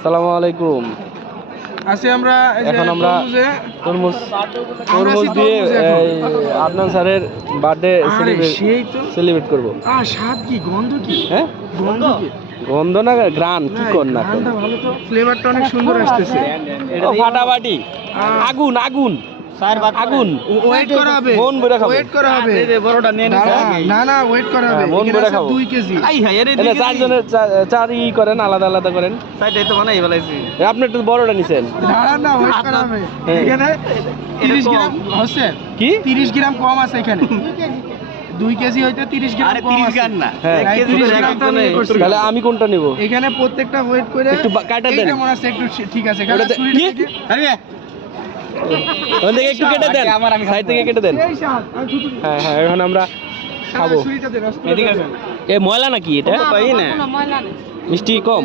আসসালামু আলাইকুম। আছি আমরা এখন আমরা তরমুজ দিয়ে আদনান স্যারের বার্থডে সেলিব্রেট করব। স্বাদ কি, গন্ধ কি? হ্যাঁ, গন্ধ না গ্রান কি কর না, ভালো তো, ফ্লেভারটা অনেক সুন্দর আসতেছে। ফাটাফাটি, আগুন আগুন আগুন। ওয়েট করা হবে, মন ভরে খাবো। ওয়েট করা হবে। বড়টা নিয়ে না ওয়েট করা হবে। মন ভরে খাবো। 2 কেজি। এটা চারজনের চার করেন, আলাদা আলাদা করেন। সাইডে তো বানাই ফেলাইছি। আপনি একটু বড়টা নিছেন। না ওয়েট করা হবে। এখানে 30 গ্রাম হচ্ছে কি 30 গ্রাম কম আছে এখানে। 2 কেজি হইতে 30 গ্রাম কম আছে। হ্যাঁ, 30 গ্রাম তো নিয়ে করছি। তাহলে আমি কোনটা নিব? এখানে প্রত্যেকটা ওয়েট করে একটু কাটা দেন। এইটা মনে আছে একটু ঠিক আছে। কি? ওখান থেকে একটু কেটে দেন, সাইড থেকে কেটে দেন। হ্যাঁ হ্যাঁ, এখন আমরা খাবো। এ ময়লা নাকি এটা? মিষ্টি কম।